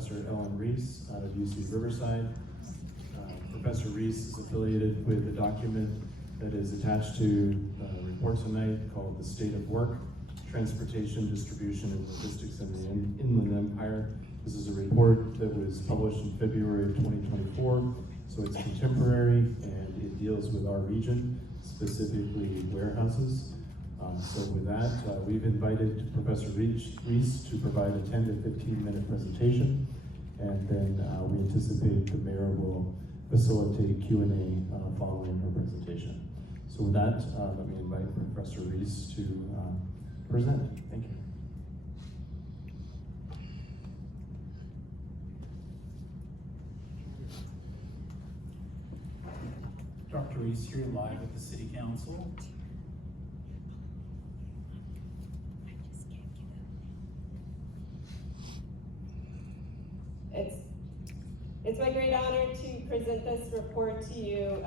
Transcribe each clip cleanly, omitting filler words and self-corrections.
Professor Ellen Reese out of UC Riverside. Professor Reese is affiliated with a document that is attached to the report tonight called The State of Work, Transportation, Distribution, and Logistics in the Inland Empire. This is a report that was published in February of 2024, so it's contemporary and it deals with our region, specifically warehouses. So with that, we've invited Professor Reese to provide a 10 to 15 minute presentation, and then we anticipate the mayor will facilitate Q&A following her presentation. So with that, let me invite Professor Reese to present. Thank you. Dr. Reese here live at the City Council. It's my great honor to present this report to you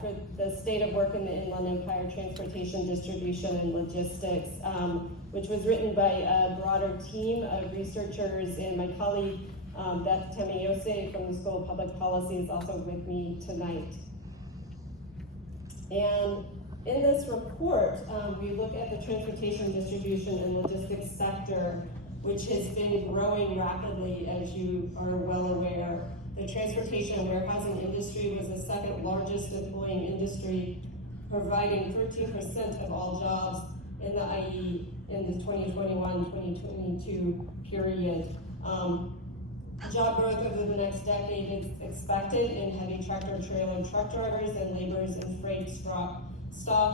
for the state of work in the Inland Empire, transportation, distribution, and logistics, which was written by a broader team of researchers, and my colleague Beth Temiose from the School of Public Policy is also with me tonight. And in this report, we look at the transportation, distribution, and logistics sector, which has been growing rapidly, as you are well aware. The transportation and warehousing industry was the second largest employing industry, providing 13% of all jobs in the IE in the 2021-2022 period. Job growth over the next decade is expected in heavy tractor trailer truck drivers and laborers in freight stock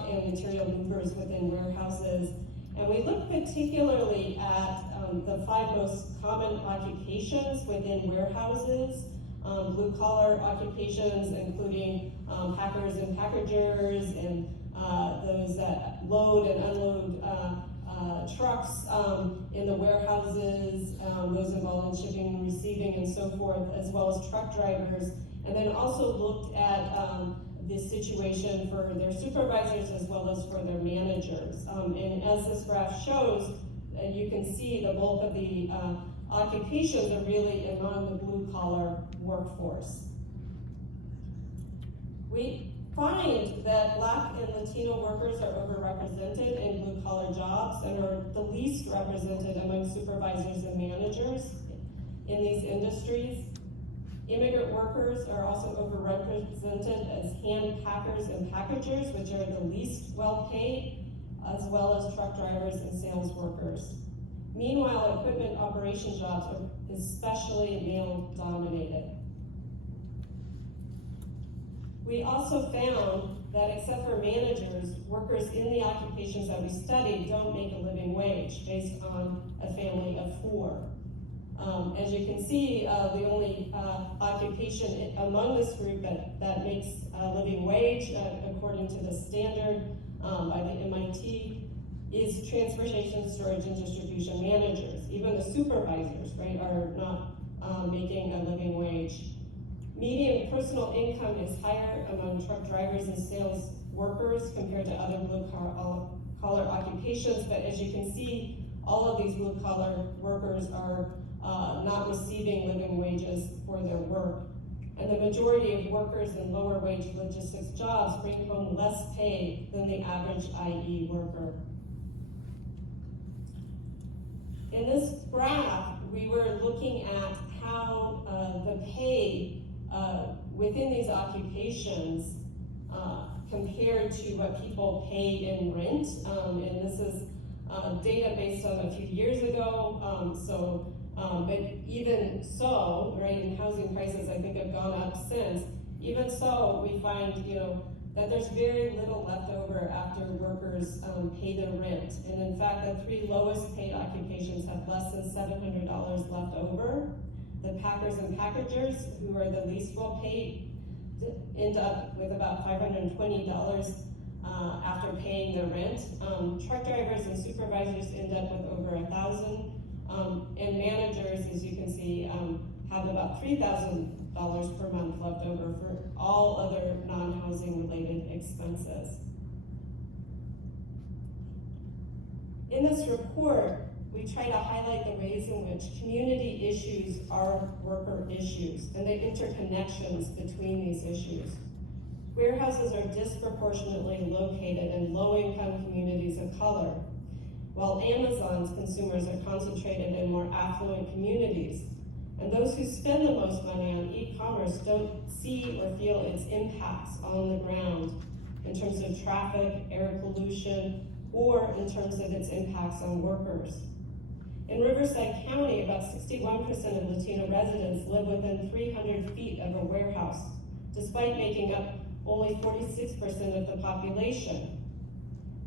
and material movers within warehouses. And we look particularly at the 5 most common occupations within warehouses, blue-collar occupations, including packers and packagers, and those that load and unload trucks in the warehouses, those involved in shipping and receiving and so forth, as well as truck drivers. And then also looked at this situation for their supervisors as well as for their managers. And as this graph shows, you can see the bulk of the occupations are really among the blue-collar workforce. We find that Black and Latino workers are overrepresented in blue-collar jobs and are the least represented among supervisors and managers in these industries. Immigrant workers are also overrepresented as hand packers and packagers, which are the least well-paid, as well as truck drivers and sales workers. Meanwhile, equipment operation jobs are especially male-dominated. We also found that except for managers, workers in the occupations that we studied don't make a living wage based on a family of 4. As you can see, the only occupation among this group that makes a living wage, according to the standard by the MIT, is transportation, storage, and distribution managers. Even the supervisors, right, are not making a living wage. Median personal income is higher among truck drivers and sales workers compared to other blue-collar occupations, but as you can see, all of these blue-collar workers are not receiving living wages for their work. And the majority of workers in lower wage logistics jobs bring home less pay than the average IE worker. In this graph, we were looking at how the pay within these occupations compared to what people pay in rent. And this is data based on a few years ago. But even so, right, and housing prices I think have gone up since, even so, we find, that there's very little left over after workers pay their rent. And in fact, the 3 lowest paid occupations have less than $700 left over. The packers and packagers, who are the least well paid, end up with about $520 after paying their rent. Truck drivers and supervisors end up with over $1,000. And managers, as you can see, have about $3,000 per month left over for all other non-housing related expenses. In this report, we try to highlight the ways in which community issues are worker issues and the interconnections between these issues. Warehouses are disproportionately located in low-income communities of color, while Amazon's consumers are concentrated in more affluent communities. And those who spend the most money on e-commerce don't see or feel its impacts on the ground in terms of traffic, air pollution, or in terms of its impacts on workers. In Riverside County, about 61% of Latino residents live within 300 feet of a warehouse, despite making up only 46% of the population.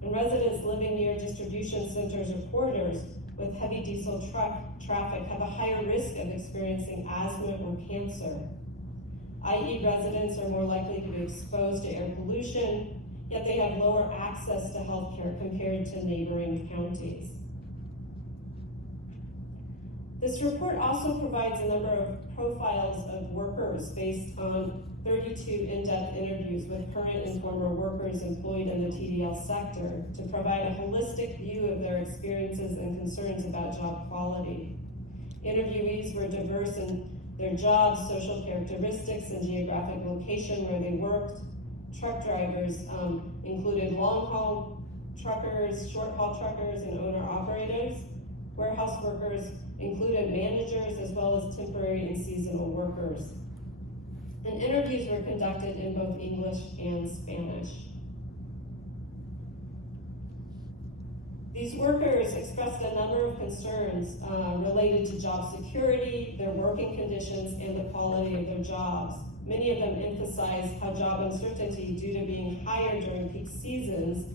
And residents living near distribution centers or corridors with heavy diesel truck traffic have a higher risk of experiencing asthma or cancer. i.e. residents are more likely to be exposed to air pollution, yet they have lower access to health care compared to neighboring counties. This report also provides a number of profiles of workers based on 32 in-depth interviews with current and former workers employed in the TDL sector to provide a holistic view of their experiences and concerns about job quality. Interviewees were diverse in their jobs, social characteristics, and geographic location where they worked. Truck drivers included long-haul truckers, short-haul truckers, and owner-operators. Warehouse workers included managers as well as temporary and seasonal workers. And interviews were conducted in both English and Spanish. These workers expressed a number of concerns related to job security, their working conditions, and the quality of their jobs. Many of them emphasized how job uncertainty due to being hired during peak seasons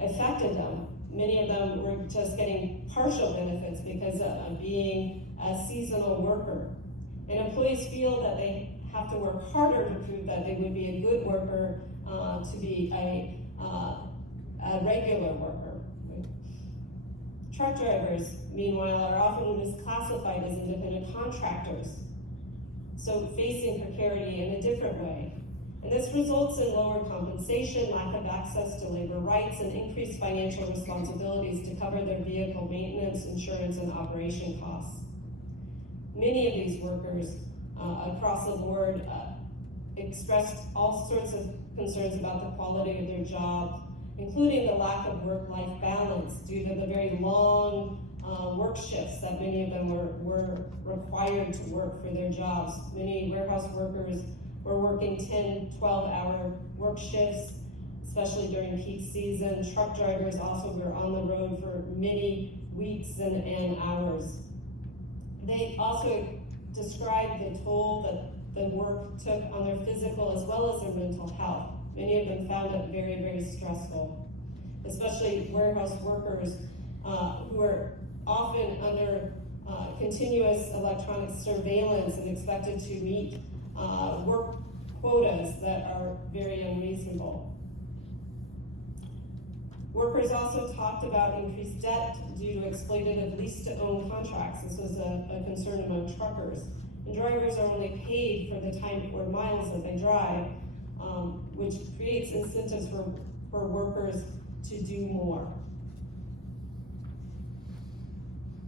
affected them. Many of them were just getting partial benefits because of being a seasonal worker. And employees feel that they have to work harder to prove that they would be a good worker to be a regular worker. Truck drivers, meanwhile, are often misclassified as independent contractors, so facing precarity in a different way. And this results in lower compensation, lack of access to labor rights, and increased financial responsibilities to cover their vehicle maintenance, insurance, and operation costs. Many of these workers across the board expressed all sorts of concerns about the quality of their job, including the lack of work-life balance due to the very long work shifts that many of them were required to work for their jobs. Many warehouse workers were working 10, 12-hour work shifts, especially during peak season. Truck drivers also were on the road for many weeks and hours. They also described the toll that the work took on their physical as well as their mental health. Many of them found it very, very stressful, especially warehouse workers who are often under continuous electronic surveillance and expected to meet work quotas that are very unreasonable. Workers also talked about increased debt due to exploitative lease-to-own contracts. This was a concern among truckers. And drivers are only paid for the time or miles that they drive, which creates incentives for workers to do more.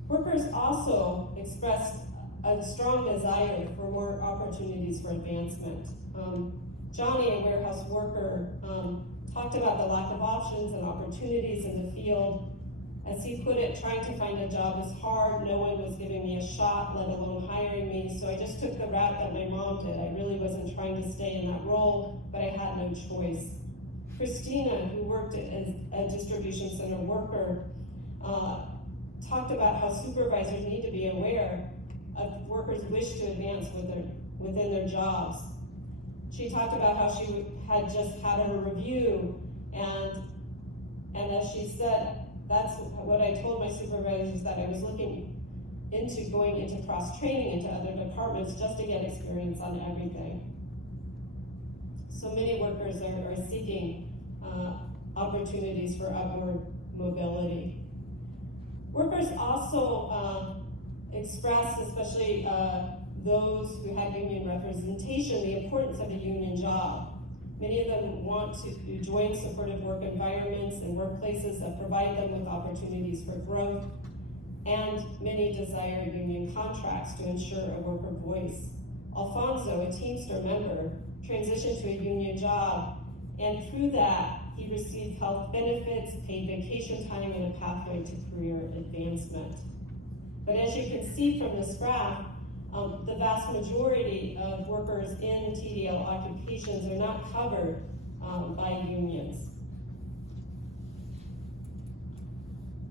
Workers also expressed a strong desire for more opportunities for advancement. Johnny, a warehouse worker, talked about the lack of options and opportunities in the field. As he put it, trying to find a job is hard. No one was giving me a shot, let alone hiring me, so I just took the route that my mom did. I really wasn't trying to stay in that role, but I had no choice. Christina, who worked as a distribution center worker, talked about how supervisors need to be aware of workers' wish to advance within their jobs. She talked about how she had just had a review, and as she said, that's what I told my supervisors, that I was looking into going into cross-training into other departments just to get experience on everything. So many workers are seeking opportunities for upward mobility. Workers also expressed, especially those who had union representation, the importance of a union job. Many of them want to join supportive work environments and workplaces that provide them with opportunities for growth. and many desire union contracts to ensure a worker voice. Alfonso, a Teamster member, transitioned to a union job, and through that, he received health benefits, paid vacation time, and a pathway to career advancement. But as you can see from this graph, the vast majority of workers in TDL occupations are not covered by unions.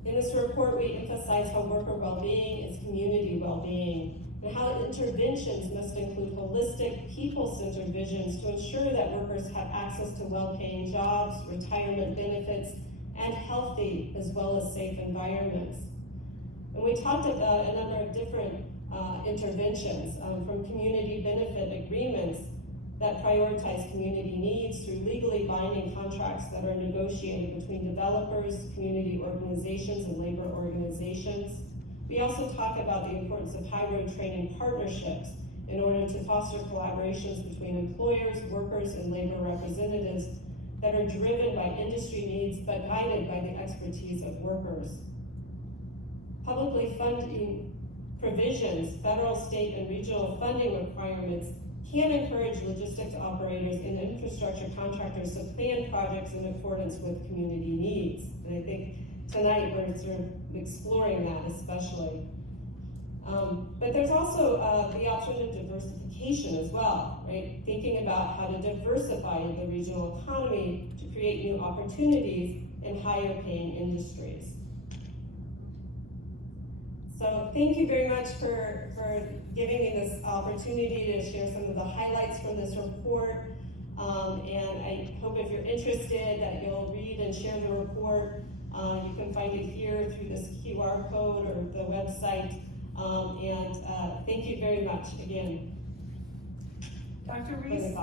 In this report, we emphasize how worker well-being is community well-being, and how interventions must include holistic, people-centered visions to ensure that workers have access to well-paying jobs, retirement benefits, and healthy as well as safe environments. And we talked about a number of different interventions, from community benefit agreements that prioritize community needs through legally binding contracts that are negotiated between developers, community organizations, and labor organizations. We also talk about the importance of high-road training partnerships in order to foster collaborations between employers, workers, and labor representatives that are driven by industry needs but guided by the expertise of workers. Publicly funding provisions, federal, state, and regional funding requirements can encourage logistics operators and infrastructure contractors to plan projects in accordance with community needs. And I think tonight we're sort of exploring that especially. But there's also the option of diversification as well, right? Thinking about how to diversify the regional economy to create new opportunities in higher paying industries. So thank you very much for giving me this opportunity to share some of the highlights from this report. And I hope if you're interested that you'll read and share the report. You can find it here through this QR code or the website. Thank you very much again. Dr. Reese,